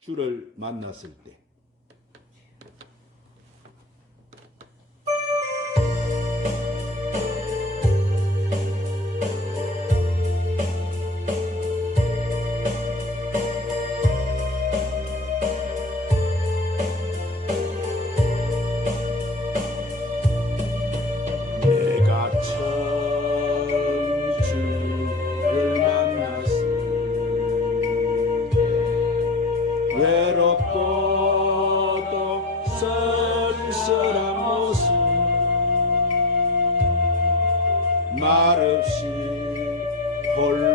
주를 만났을 때 말없이 홀로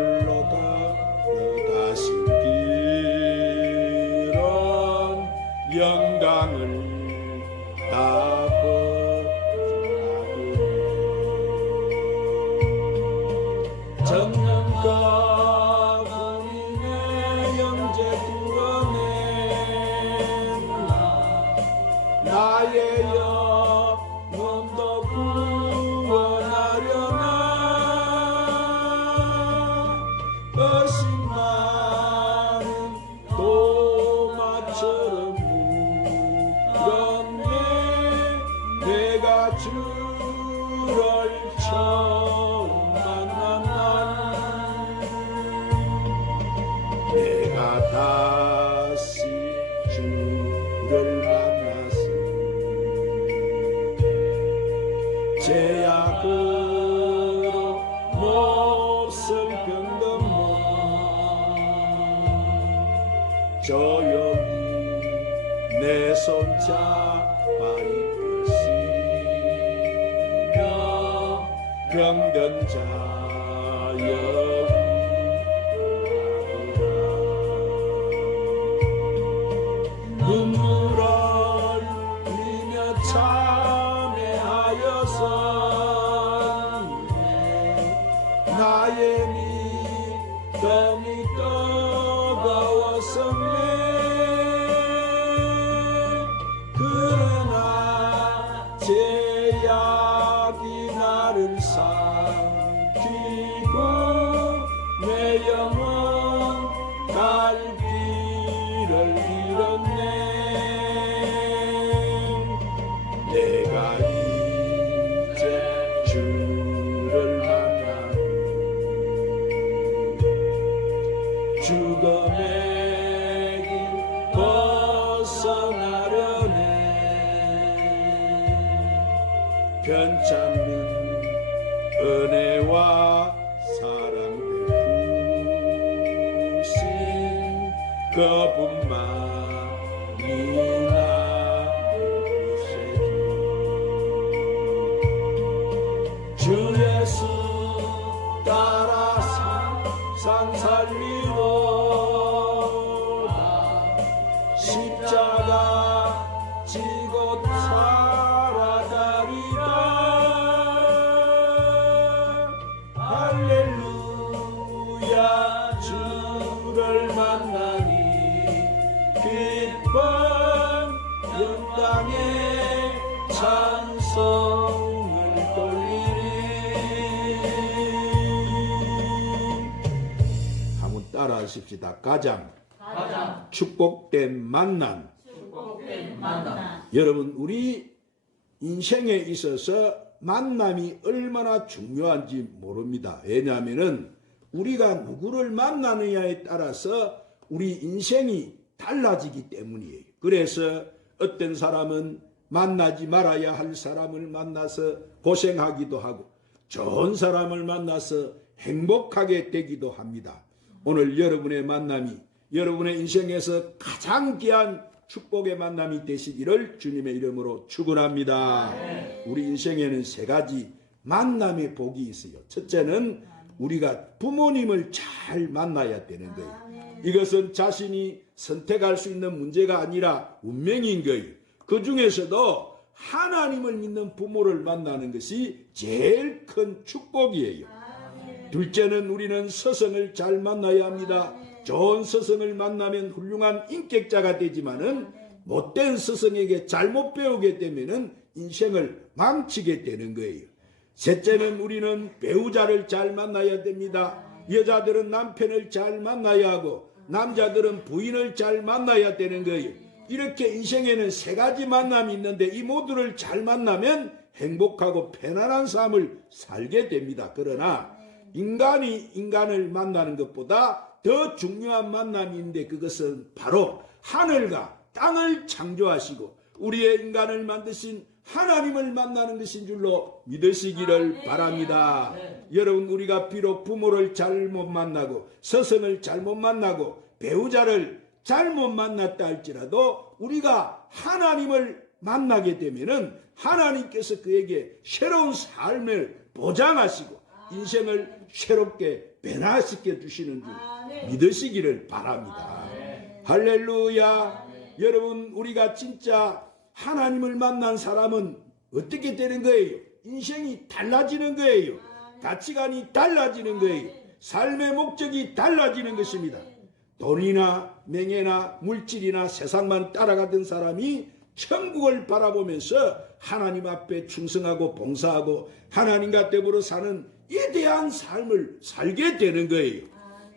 주를 처음 만난 날 내가 다시 주를 만났을 때 제약으로 못을 몸 조용히 내 손잡 병든 편찮는 은혜와 사랑 베푸신 그 따라 하십시다 가장 가장 축복된 만남 축복된 만남 여러분 우리 인생에 있어서 만남이 얼마나 중요한지 모릅니다. 왜냐하면은 우리가 누구를 만나느냐에 따라서 우리 인생이 달라지기 때문이에요. 그래서 어떤 사람은 만나지 말아야 할 사람을 만나서 고생하기도 하고 좋은 사람을 만나서 행복하게 되기도 합니다. 오늘 여러분의 만남이 여러분의 인생에서 가장 귀한 축복의 만남이 되시기를 주님의 이름으로 축원합니다. 우리 인생에는 세 가지 만남의 복이 있어요. 첫째는 우리가 부모님을 잘 만나야 되는 거예요. 이것은 자신이 선택할 수 있는 문제가 아니라 운명인 거예요. 그 중에서도 하나님을 믿는 부모를 만나는 것이 제일 큰 축복이에요. 둘째는 우리는 스승을 잘 만나야 합니다. 좋은 스승을 만나면 훌륭한 인격자가 되지만은 못된 스승에게 잘못 배우게 되면은 인생을 망치게 되는 거예요. 셋째는 우리는 배우자를 잘 만나야 됩니다. 여자들은 남편을 잘 만나야 하고 남자들은 부인을 잘 만나야 되는 거예요. 이렇게 인생에는 세 가지 만남이 있는데 이 모두를 잘 만나면 행복하고 편안한 삶을 살게 됩니다. 그러나 인간이 인간을 만나는 것보다 더 중요한 만남이 있는데 그것은 바로 하늘과 땅을 창조하시고 우리의 인간을 만드신 하나님을 만나는 것인 줄로 믿으시기를 바랍니다. 여러분 우리가 비록 부모를 잘못 만나고 스승을 잘못 만나고 배우자를 잘못 만났다 할지라도 우리가 하나님을 만나게 되면은 하나님께서 그에게 새로운 삶을 보장하시고 인생을 새롭게 변화시켜 주시는 줄 믿으시기를 바랍니다. 할렐루야. 여러분 우리가 진짜 하나님을 만난 사람은 어떻게 되는 거예요? 인생이 달라지는 거예요. 가치관이 달라지는 거예요. 삶의 목적이 달라지는 것입니다. 돈이나 명예나 물질이나 세상만 따라가던 사람이 천국을 바라보면서 하나님 앞에 충성하고 봉사하고 하나님과 더불어 사는 위대한 삶을 살게 되는 거예요.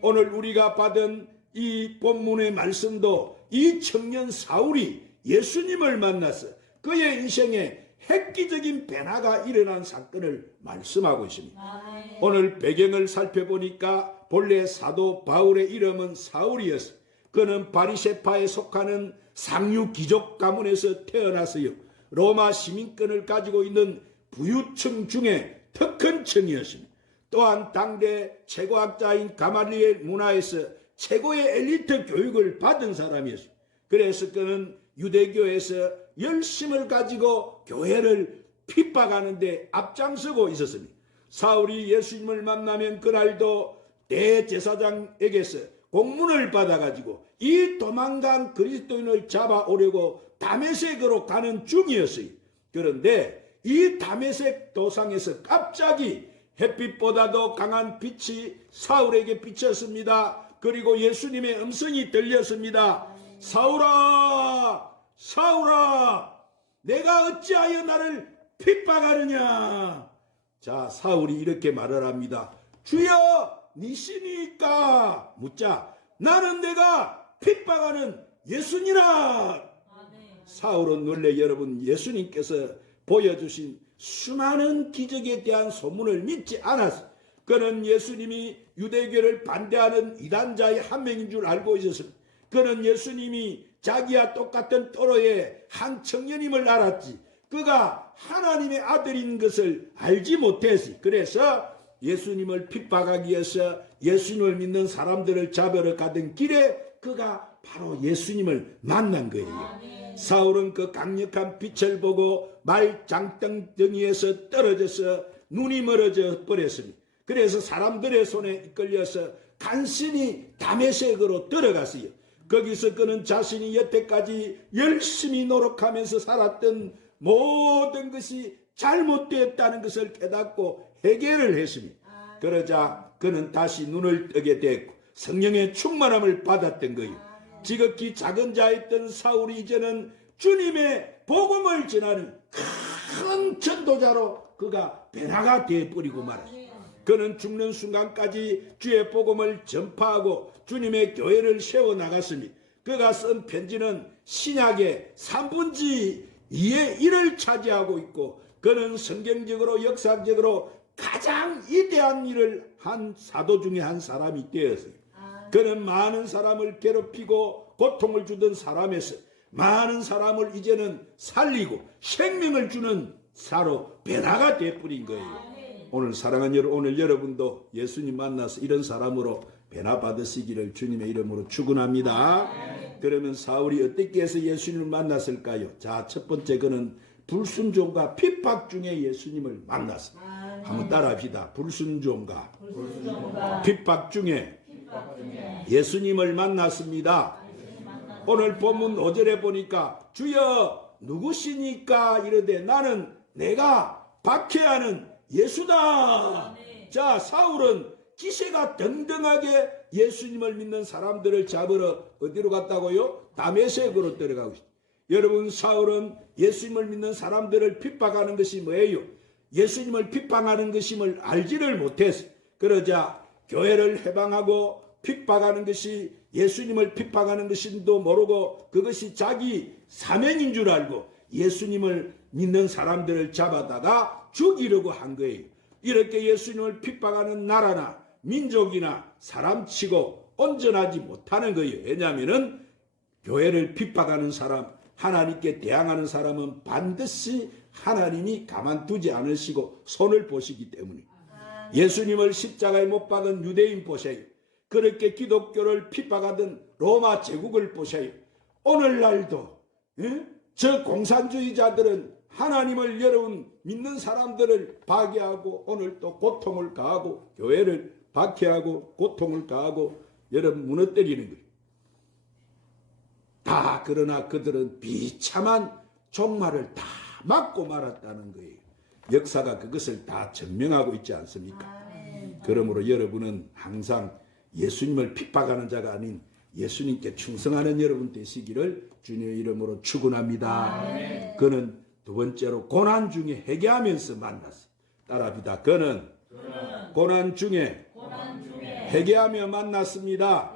오늘 우리가 받은 이 본문의 말씀도 이 청년 사울이 예수님을 만나서 그의 인생에 획기적인 변화가 일어난 사건을 말씀하고 있습니다. 오늘 배경을 살펴보니까 본래 사도 바울의 이름은 사울이었어. 그는 바리세파에 속하는 상류 귀족 가문에서 태어났어요. 로마 시민권을 가지고 있는 부유층 중에 더큰 층이었습니다. 또한 당대 최고학자인 가말리엘 문화에서 최고의 엘리트 교육을 받은 사람이었습니다. 그래서 그는 유대교에서 열심을 가지고 교회를 핍박하는데 앞장서고 있었습니다. 사울이 예수님을 만나면 그날도 대제사장에게서 공문을 받아가지고 이 도망간 그리스도인을 잡아오려고 다메섹으로 가는 중이었어요. 그런데 이 다메섹 도상에서 갑자기 햇빛보다도 강한 빛이 사울에게 비쳤습니다. 그리고 예수님의 음성이 들렸습니다. 사울아, 사울아, 내가 어찌하여 나를 핍박하느냐? 자, 사울이 이렇게 말을 합니다. 주여, 니시니까 묻자. 나는 내가 핍박하는 예수니라. 사울은 원래 여러분 예수님께서 보여주신 수많은 기적에 대한 소문을 믿지 않았어. 그는 예수님이 유대교를 반대하는 이단자의 한 명인 줄 알고 있었습니다. 그는 예수님이 자기와 똑같은 또래의 한 청년임을 알았지. 그가 하나님의 아들인 것을 알지 못했어. 그래서 예수님을 핍박하기 위해서 예수님을 믿는 사람들을 잡으러 가던 길에 그가 바로 예수님을 만난 거예요. 사울은 그 강력한 빛을 보고 말 장땡덩이에서 떨어져서 눈이 멀어져 버렸습니다. 그래서 사람들의 손에 이끌려서 간신히 다메섹으로 들어갔어요. 거기서 그는 자신이 여태까지 열심히 노력하면서 살았던 모든 것이 잘못되었다는 것을 깨닫고 해결을 했습니다. 그러자 그는 다시 눈을 뜨게 됐고 성령의 충만함을 받았던 거예요. 지극히 작은 자였던 사울이 이제는 주님의 복음을 전하는 큰 전도자로 그가 변화가 되어버리고 말았습니다. 그는 죽는 순간까지 주의 복음을 전파하고 주님의 교회를 세워 나갔습니다. 그가 쓴 편지는 신약의 3분지 2의 1을 차지하고 있고 그는 성경적으로 역사적으로 가장 위대한 일을 한 사도 중에 한 사람이 되었어요. 그는 많은 사람을 괴롭히고 고통을 주던 사람에서 많은 사람을 이제는 살리고 생명을 주는 사로 변화가 되어버린 거예요. 오늘 사랑하는 여러분, 오늘 여러분도 예수님 만나서 이런 사람으로 변화 받으시기를 주님의 이름으로 축원합니다. 그러면 사울이 어떻게 해서 예수님을 만났을까요? 자, 첫 번째 그는 불순종과 핍박 중에 예수님을 만났습니다. 한번 따라 합시다. 불순종과 핍박 중에 예수님을 만났습니다. 오늘 본문 5절에 보니까 주여 누구시니까 이르되 나는 내가 박해하는 예수다. 자, 사울은 기세가 등등하게 예수님을 믿는 사람들을 잡으러 어디로 갔다고요? 다메섹으로 들어가고 있습니다. 여러분, 사울은 예수님을 믿는 사람들을 핍박하는 것이 뭐예요? 예수님을 핍박하는 것임을 알지를 못했어. 그러자 교회를 해방하고 핍박하는 것이 예수님을 핍박하는 것인도 모르고 그것이 자기 사명인 줄 알고 예수님을 믿는 사람들을 잡아다가 죽이려고 한 거예요. 이렇게 예수님을 핍박하는 나라나 민족이나 사람치고 온전하지 못하는 거예요. 왜냐하면은 교회를 핍박하는 사람, 하나님께 대항하는 사람은 반드시 하나님이 가만두지 않으시고 손을 보시기 때문에 예수님을 십자가에 못 박은 유대인 보세요. 그렇게 기독교를 핍박하던 로마 제국을 보세요. 오늘날도 예? 저 공산주의자들은 하나님을 여러분 믿는 사람들을 파괴하고 오늘 또 고통을 가하고 교회를 박해하고 고통을 가하고 여러분 무너뜨리는 거예요. 다 그러나 그들은 비참한 종말을 다 맞고 말았다는 거예요. 역사가 그것을 다 증명하고 있지 않습니까? 그러므로 여러분은 항상 예수님을 핍박하는 자가 아닌 예수님께 충성하는 여러분 되시기를 주님의 이름으로 축원합니다. 그는 두 번째로 고난 중에 회개하면서 만났어. 따라합니다. 그는 고난 중에 고난 중에 회개하며 만났습니다.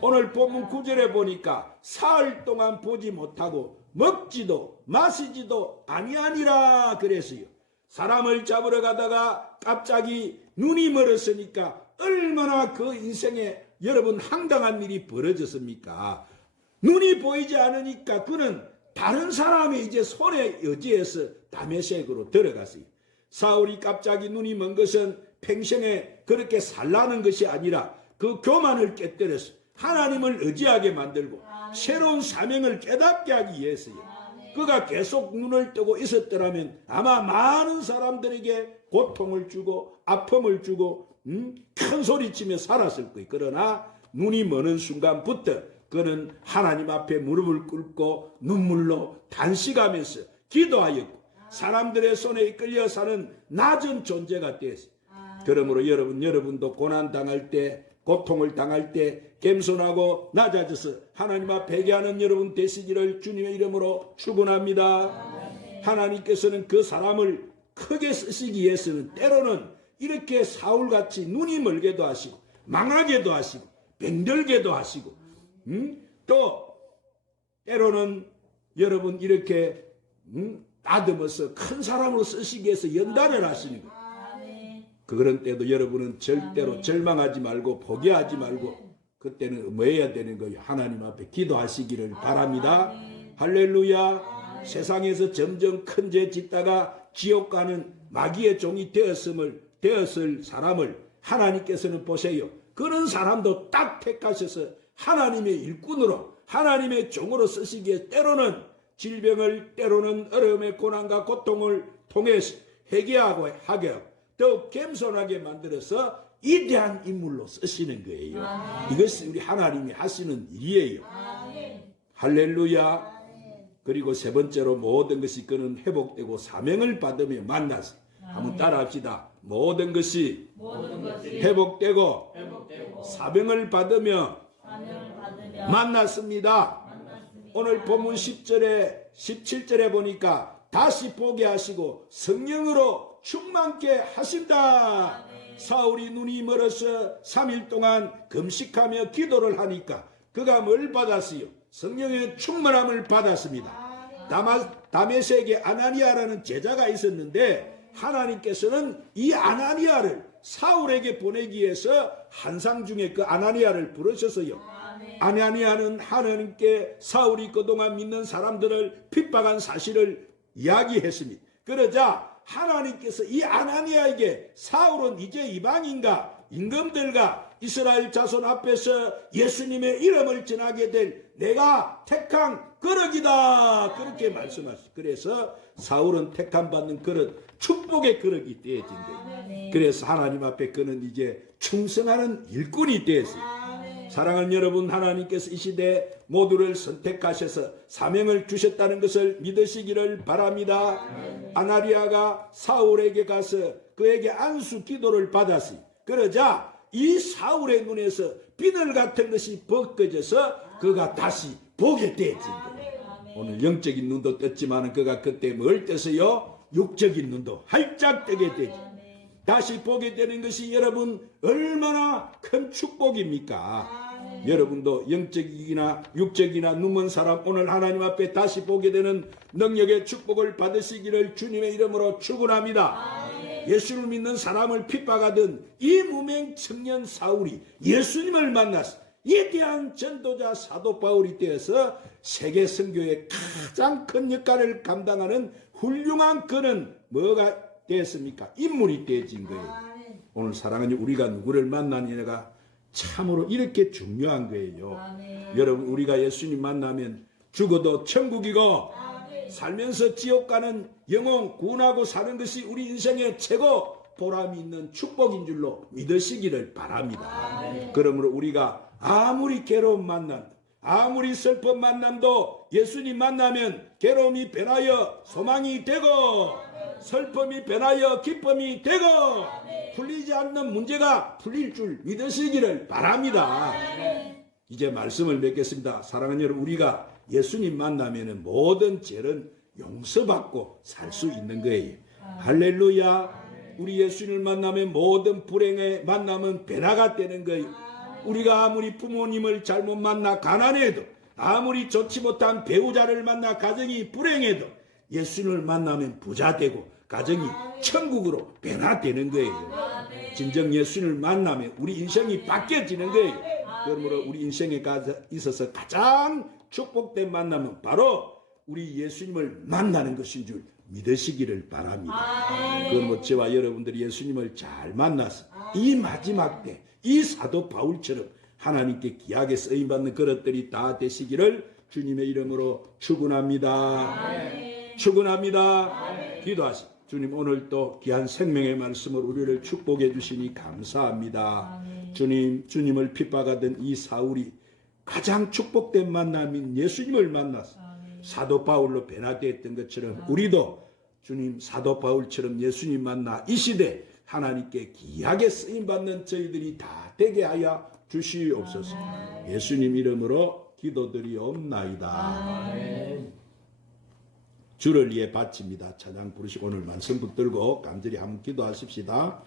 오늘 본문 9절에 보니까 사흘 동안 보지 못하고 먹지도 마시지도 아니하니라 그랬어요. 사람을 잡으러 가다가 갑자기 눈이 멀었으니까 얼마나 그 인생에 여러분 황당한 일이 벌어졌습니까? 눈이 보이지 않으니까 그는 다른 사람의 이제 손에 의지해서 다메섹으로 들어갔어요. 사울이 갑자기 눈이 먼 것은 평생에 그렇게 살라는 것이 아니라 그 교만을 깨뜨려서 하나님을 의지하게 만들고 새로운 사명을 깨닫게 하기 위해서요. 그가 계속 눈을 뜨고 있었더라면 아마 많은 사람들에게 고통을 주고 아픔을 주고 음? 큰 소리치며 살았을 거예요. 그러나 눈이 머는 순간부터 그는 하나님 앞에 무릎을 꿇고 눈물로 단식하면서 기도하였고 사람들의 손에 이끌려 사는 낮은 존재가 되었어요. 그러므로 여러분 여러분도 고난 당할 때 고통을 당할 때 겸손하고 낮아져서 하나님 앞에 회개하는 여러분 되시기를 주님의 이름으로 축원합니다. 하나님께서는 그 사람을 크게 쓰시기 위해서는 때로는 이렇게 사울같이 눈이 멀게도 하시고 망하게도 하시고 병들게도 하시고 음? 또 때로는 여러분 이렇게 음? 다듬어서 큰 사람으로 쓰시기 위해서 연단을 하시는 거예요. 그런 때도 여러분은 절대로 절망하지 말고 포기하지 말고 그때는 뭐 해야 되는 거예요? 하나님 앞에 기도하시기를 바랍니다. 할렐루야. 세상에서 점점 큰 죄 짓다가 지옥 가는 마귀의 종이 되었음을 되었을 사람을 하나님께서는 보세요. 그런 사람도 딱 택하셔서 하나님의 일꾼으로 하나님의 종으로 쓰시기에 때로는 질병을 때로는 어려움의 고난과 고통을 통해서 회개하고 하게 더욱 겸손하게 만들어서 위대한 인물로 쓰시는 거예요. 이것이 우리 하나님이 하시는 일이에요. 할렐루야. 그리고 세 번째로 모든 것이 그는 회복되고 사명을 받으며 만나서 한번 따라합시다. 모든 것이 모든 것이 회복되고 회복되고 사명을 받으며 사명을 받으며 만났습니다. 오늘 본문 10절에 17절에 보니까 다시 보게 하시고 성령으로 충만케 하신다. 사울이 눈이 멀어서 3일 동안 금식하며 기도를 하니까 그가 뭘 받았어요? 성령의 충만함을 받았습니다. 다마, 다메섹에 아나니아라는 제자가 있었는데 하나님께서는 이 아나니아를 사울에게 보내기 위해서 한상 중에 그 아나니아를 부르셔서요. 아나니아는 하나님께 사울이 그동안 믿는 사람들을 핍박한 사실을 이야기했습니다. 그러자 하나님께서 이 아나니아에게 사울은 이제 이방인가 임금들과 이스라엘 자손 앞에서 예수님의 이름을 전하게 될 내가 택한 그릇이다 그렇게 말씀하셨어요. 그래서 사울은 택함 받는 그릇 축복의 그릇이 되어진 거예요. 그래서 하나님 앞에 그는 이제 충성하는 일꾼이 되었어요. 사랑하는 여러분 하나님께서 이 시대 모두를 선택하셔서 사명을 주셨다는 것을 믿으시기를 바랍니다. 아나리아가 사울에게 가서 그에게 안수 기도를 받았어요. 그러자 이 사울의 눈에서 비늘 같은 것이 벗겨져서 그가 다시 보게 되어진 거예요. 오늘 영적인 눈도 떴지만 그가 그때 뭘 떴어요? 육적인 눈도 활짝 뜨게 되죠. 다시 보게 되는 것이 여러분 얼마나 큰 축복입니까? 여러분도 영적이나 육적이나 눈먼 사람 오늘 하나님 앞에 다시 보게 되는 능력의 축복을 받으시기를 주님의 이름으로 축원합니다. 예수를 믿는 사람을 핍박하던 이 무명 청년 사울이 예수님을 만났어. 위대한 전도자 사도 바울이 되어서 세계 선교의 가장 큰 역할을 감당하는 훌륭한 그는 뭐가 되었습니까? 인물이 되어진 거예요. 오늘 사랑하는 우리가 누구를 만나느냐가 참으로 이렇게 중요한 거예요. 아멘. 여러분 우리가 예수님 만나면 죽어도 천국이고 살면서 지옥 가는 영혼 구원하고 사는 것이 우리 인생의 최고 보람이 있는 축복인 줄로 믿으시기를 바랍니다. 그러므로 우리가 아무리 괴로운 만남, 아무리 슬픈 만남도 예수님 만나면 괴로움이 변하여 소망이 되고 슬픔이 변하여 기쁨이 되고 풀리지 않는 문제가 풀릴 줄 믿으시기를 바랍니다. 이제 말씀을 맺겠습니다. 사랑하는 여러분, 우리가 예수님 만나면은 모든 죄는 용서받고 살 수 있는 거예요. 할렐루야. 우리 예수님을 만나면 모든 불행의 만남은 변화가 되는 거예요. 우리가 아무리 부모님을 잘못 만나 가난해도 아무리 좋지 못한 배우자를 만나 가정이 불행해도 예수님을 만나면 부자 되고 가정이 천국으로 변화되는 거예요. 진정 예수님을 만나면 우리 인생이 바뀌어지는 거예요. 그러므로 우리 인생에 있어서 가장 축복된 만남은 바로 우리 예수님을 만나는 것인 줄 믿으시기를 바랍니다. 그러므로 저와 여러분들이 예수님을 잘 만나서 이 마지막 때 이 사도 바울처럼 하나님께 귀하게 쓰임받는 그릇들이 다 되시기를 주님의 이름으로 축원합니다. 축원합니다. 기도하시. 주님 오늘 또 귀한 생명의 말씀을 우리를 축복해 주시니 감사합니다. 주님 주님을 핍박하던 이 사울이 가장 축복된 만남인 예수님을 만나서 사도 바울로 변화되었던 것처럼 우리도 주님 사도 바울처럼 예수님 만나 이 시대 하나님께 귀하게 쓰임 받는 저희들이 다 되게 하여 주시옵소서. 예수님 이름으로 기도드리옵나이다. 주를 위해 바칩니다. 찬양 부르시고 오늘 말씀 붙들고 간절히 한번 기도하십시다.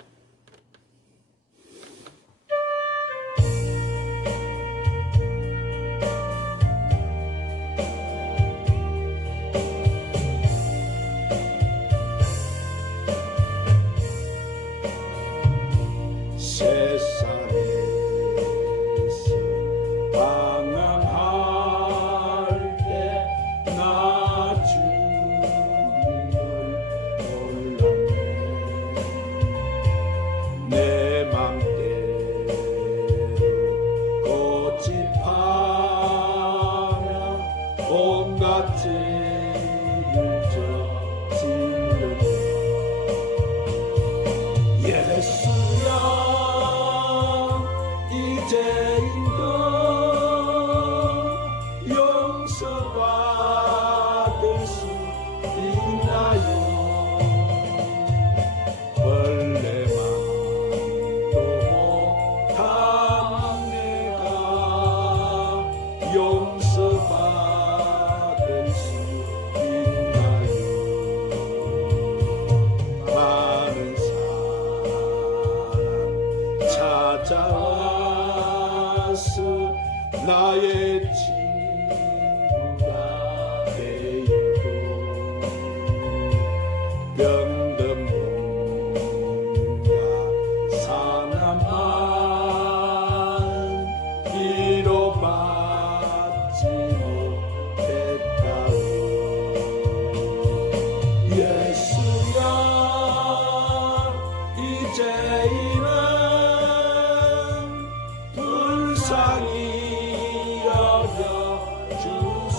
온갖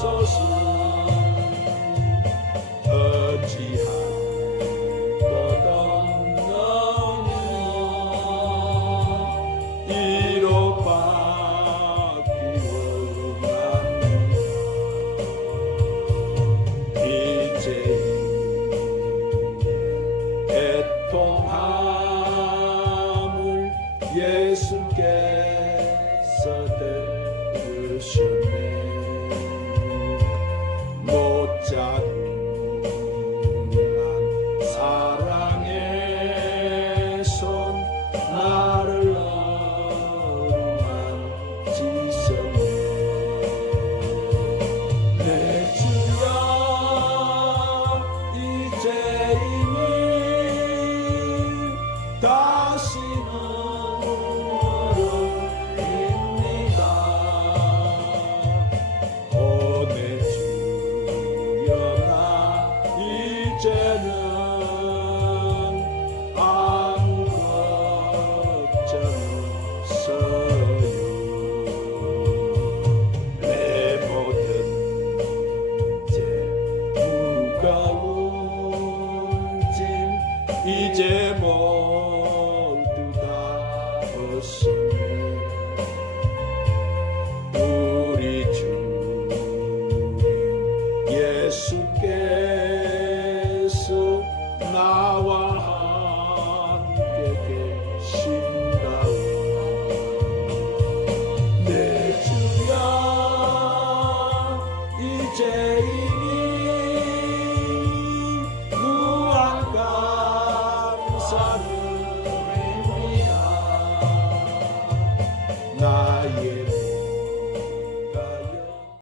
주소서 어 一节梦。